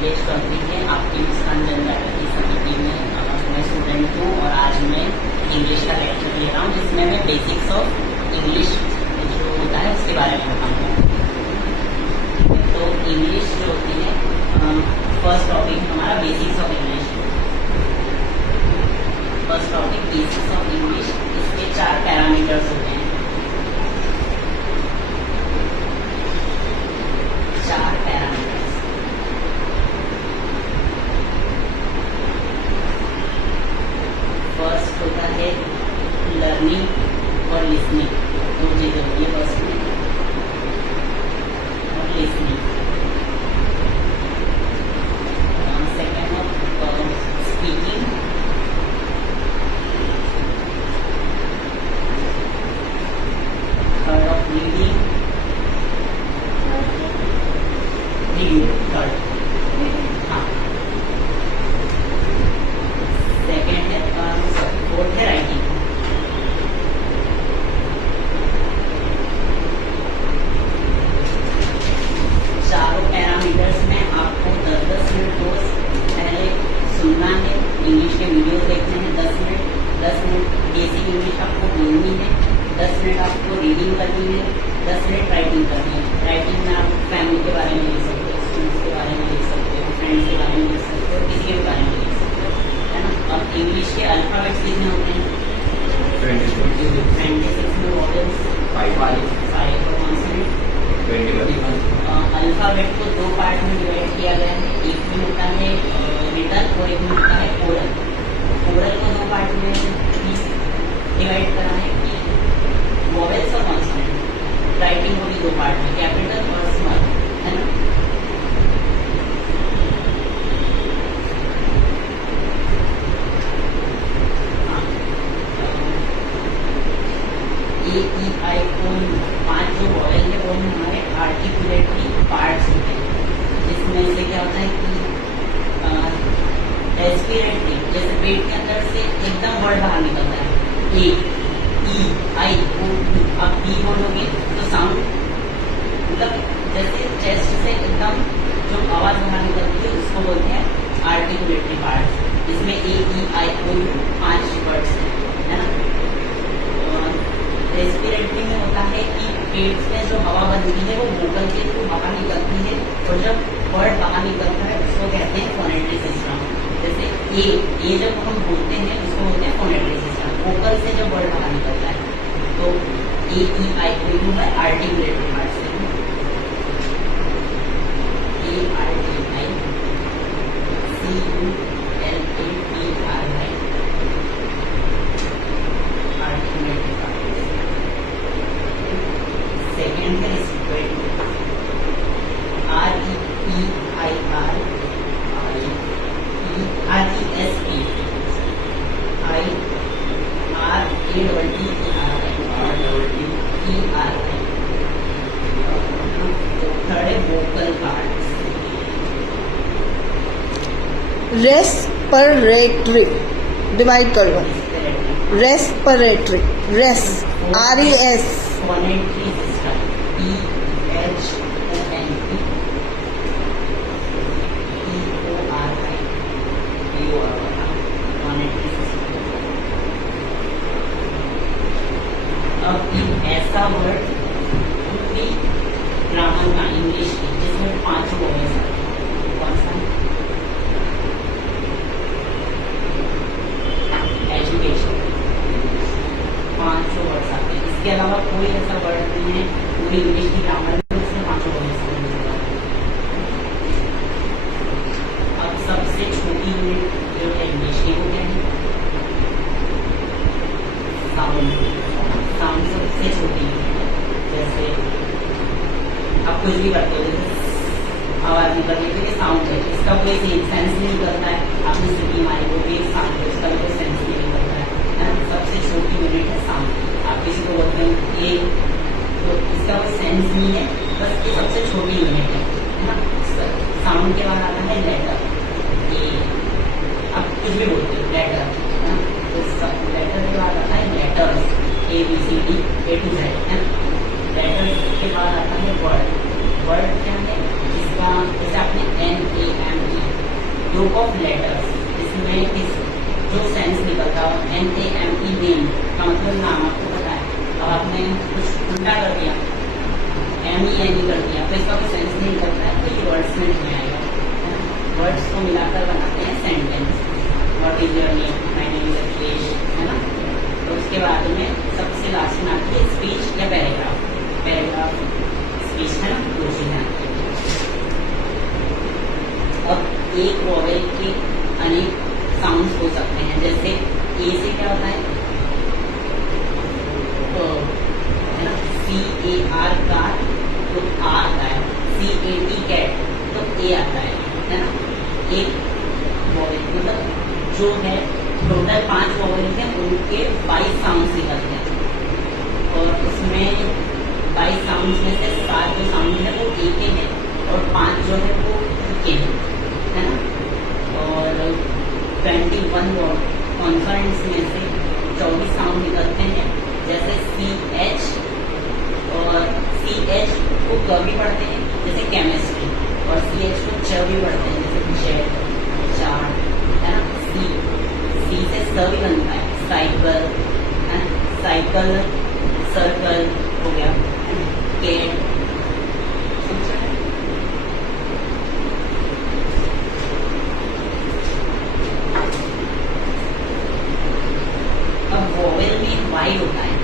ये टॉपिक है आपकी मुस्कान जनजाति की सभी टीम में। मैं स्टूडेंट हूँ और आज मैं इंग्लिश का लेक्चर ले रहा हूँ जिसमें मैं बेसिक्स ऑफ इंग्लिश जो होता है उसके बारे में बताऊँगा। तो इंग्लिश जो होती है फर्स्ट टॉपिक हमारा basics of English. First topic basics of English. इसके 4 पैरामीटर्स होते हैं। 4 पैरामीटर्स। फर्स्ट होता है लर्निंग और लिसनिंग, 2 चीजें होती है फर्स्ट में, और listening. Second of speaking, third of reading, third हाँ, सेकेंड है फोर्थ है राइटिंग। चारों पैरामीटर्स में आपको 10-10 मिनट रोज पहले सुनना है, इंग्लिश के वीडियो देखने हैं 10 मिनट बेसिक इंग्लिश आपको बोलनी है, 10 मिनट आपको रीडिंग करनी है, 10 मिनट राइटिंग करनी है। राइटिंग में आप फैमिली के बारे में लिख सकते हो, स्टूडेंट्स के बारे में लिख सकते हो, फ्रेंड्स के बारे में लिख सकते हो, किसी के बारे में लिख सकते हो, है ना। अब इंग्लिश के अल्फाबेट्स कितने होते हैं? 26 में वॉवेल्स 5 और कॉन्सोनेंट 21। अल्फाबेट को 2 पार्ट में डिवाइड किया गया है, एक में होता है रिटन और एक में होता है ओरल। ओरल को 2 पार्ट में डिवाइड करा है कि वॉवेल्स और कॉन्सोनेंट। राइटिंग को भी 2 पार्ट में, कैपिटल और स्मॉल, है ना। ए ई आई ओ 5 जो वॉवेल है वो हमारे आर्टिकुलेटरी पार्ट्स होते हैं, जिसमें से क्या होता है कि रेस्पिरेटरी, जैसे पेट के अंदर से एकदम वर्ड बाहर निकलता है, ए ई आई ओ यू। अब ई बोलोगे तो साउंड मतलब जैसे चेस्ट से एकदम जो आवाज बाहर निकलती है उसको बोलते हैं आर्टिकुलेटरी पार्ट्स, जिसमें ए E I O you 5 words है ना। रेस्पिरेटरी में होता है कि पेट में जो हवा बनती है वो वोकल के थ्रू बाहर निकलती है, और जब वर्ड बाहर निकलता है उसको कहते हैं फोनेटरी सिस्टम। जैसे ए जब हम बोलते हैं उसको बोलते हैं फोनेटरी सिस्टम, वोकल से जब वर्ड बाहर निकलता है तो A E I O U है आर्टिकुलेटरी पार्ट से। A R T I C U L A T R I articulatory part. Second है spread, R E I R E S P I R A double T E R I. Third है vocal parts. Respiratory divide कर लो, respiratory, res R E S, phonatory system E H O N T E O R I U are phonatory system. अब एक ऐसा word पूरी grammar का English की जिसमें 5 वॉवेल्स आते हैं, कौन सा? एजुकेशन, 5 वर्ड्स आते हैं। इसके अलावा कोई ऐसा वर्ड नहीं है पूरी इंग्लिश की ग्रामर में जिसमें 5 वर्ड्स आते हैं। अब सबसे छोटी यूनिट जो है इंग्लिश की वो क्या है? साउंड। साउंड सबसे छोटी यूनिट है। जैसे आप कुछ भी करते हो, जैसे आवाज निकलने के लिए साउंड है, इसका कोई सेंस नहीं निकलता है, आपने सीटी मारी वो भी एक साउंड है, उसका कोई सेंस नहीं निकलता है। सबसे छोटी यूनिट है साउंड। आप किसी को बोलते हैं ये, तो इसका कोई सेंस नहीं है, बस ये सबसे छोटी यूनिट है ना। साउंड के बाद आता है लेटर, ये आप कुछ भी बोलते हो लेटर, तो लेटर के बाद आता है letters, A B C D A to Z, है ना। लेटर के बाद आता है वर्ड। वर्ड क्या है? जिसका जैसे आपने NAME ग्रुप ऑफ लेटर्स, इसमें इस जो सेंस निकलता है NAME नेम का मतलब नाम आपको पता है। अब आपने कुछ उल्टा कर दिया, MENE कर दिया, तो इसका कोई सेंस नहीं निकलता है, तो ये वर्ड्स में नहीं आएगा। वर्ड्स को मिलाकर बनाते हैं sentence. What is your name, my name is Akhilesh, है ना। तो उसके बाद में सबसे लास्ट में आती है स्पीच या पैराग्राफ। पैराग्राफ स्पीच है ना, दो चीजें आती है। और एक वॉवेल के अनेक साउंड्स हो सकते हैं, जैसे ए से क्या होता है, तो है ना, CAR कार, तो आ आता है। CAT कैट, तो ए आता है ना। एक वॉवेल मतलब जो है टोटल 5 वॉवेल्स हैं, उनके 22 साउंड्स निकलते हैं। और उसमें 22 साउंड्स में से 7 जो साउंड है वो ए के हैं और 5 जो है वो के हैं, है ना। और 21 कॉन्सोनेंट्स में से 24 साउंड निकलते हैं, जैसे CH, और CH को क भी पढ़ते हैं जैसे केमिस्ट्री, और CH को च भी पढ़ते हैं जैसे जेट, चार्ट, है ना। C से स भी बनता है, साइकिल, है ना, साइकिल, सर्कल हो गया, कैट, वोवेल में वाई होता है,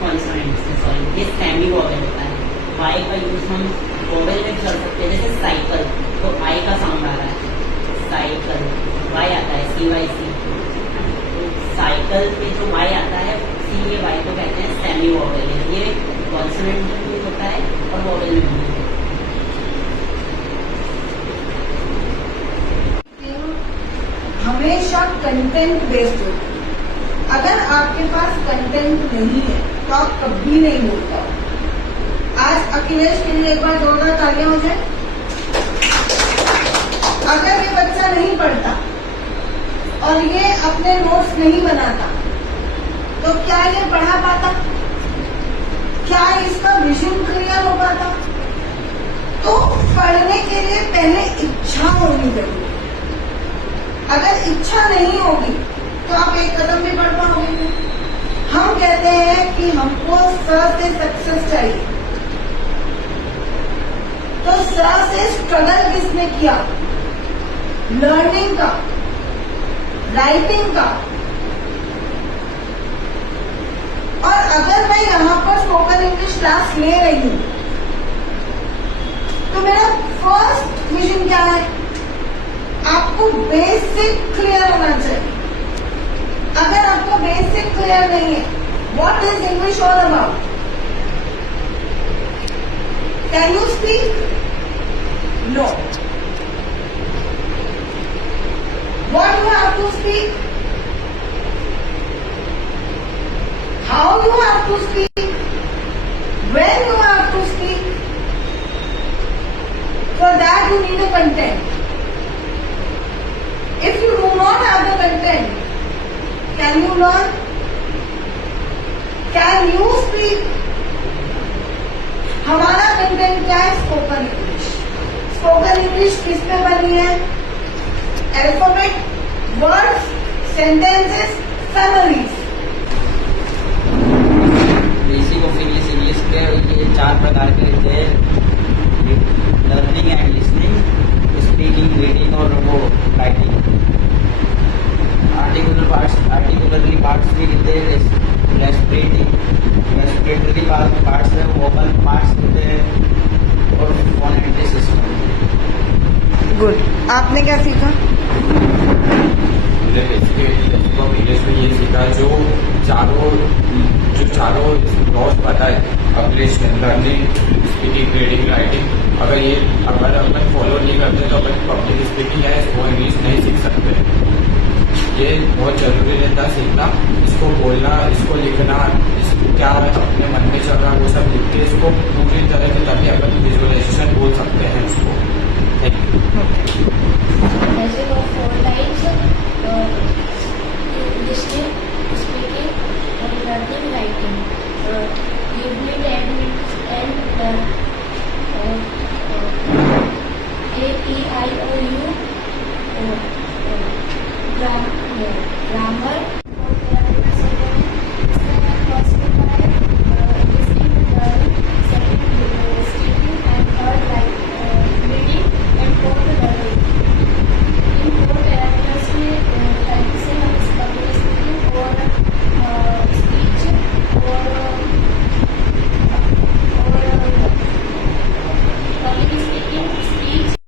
कॉन्सोनेंट्स में, सॉरी, ये सेमी वोवेल होता है। वाई का यूज हम वोवेल में कर सकते हैं, जैसे साइकिल, तो आई का साउंड आ रहा है, साइकिल, वाई आता है, CYC। तो साइकिल में जो वाई आता है, इसीलिए वाई को कहते हैं सेमी वोवेल। ये कॉन्सोनेंट में यूज होता है और वोवेल में यूज होता है। हमेशा कंटेंट बेस्ड होता है। अगर आपके पास कंटेंट नहीं है तो आप कभी नहीं बोल पाओ। आज अखिलेश के लिए एक बार जोरदार तालियां हो जाए। अगर ये बच्चा नहीं पढ़ता और ये अपने नोट्स नहीं बनाता तो क्या ये पढ़ा पाता? क्या इसका विजन क्लियर हो पाता? तो पढ़ने के लिए पहले इच्छा होनी जरूरी। अगर इच्छा नहीं होगी तो आप एक कदम भी बढ़ पाओगे। हम कहते हैं कि हमको स से सक्सेस चाहिए, तो स से स्ट्रगल किसने किया? लर्निंग का, राइटिंग का। और अगर मैं यहाँ पर स्पोकन इंग्लिश क्लास ले रही हूँ तो मेरा फर्स्ट विजन क्या है? आपको बेसिक क्लियर होना चाहिए। अगर आपको बेसिक क्लियर नहीं है, what is English all about? Can you speak? No. What you have to speak? How you have to speak? When you have to speak? For that you need a content. If you do not have the content, can you learn? Can you speak? हमारा content क्या है? Spoken English. Spoken English किस पे बनी है? Alphabet, words, sentences, summaries. Basic of English, English के ये 4 प्रकार के होते हैं: learning and listening, speaking, reading और वो राइटिंग। आर्टिकुलरली पार्ट्स भी होते हैं, रेस्पिरेटरी पार्ट्स है, वोकल पार्ट्स होते हैं और फोनेटिक सिस्टम। गुड। आपने क्या सीखा? मुझे बेसिकली इंग्लिश में ये सीखा जो चारों लॉज पता है, लर्निंग, स्पीकिंग, रीडिंग, राइटिंग। अगर अपन फॉलो नहीं करते तो अपन पब्लिक स्पीकिंग है वो इंग्लिश नहीं सीख सकते। ये बहुत जरूरी रहता है सीखना, इसको बोलना, इसको लिखना, इसको क्या अपने मन में चल रहा है वो सब लिख के इसको पूरी तरह से, तभी अपन विजुअलाइजेशन बोल सकते हैं उसको।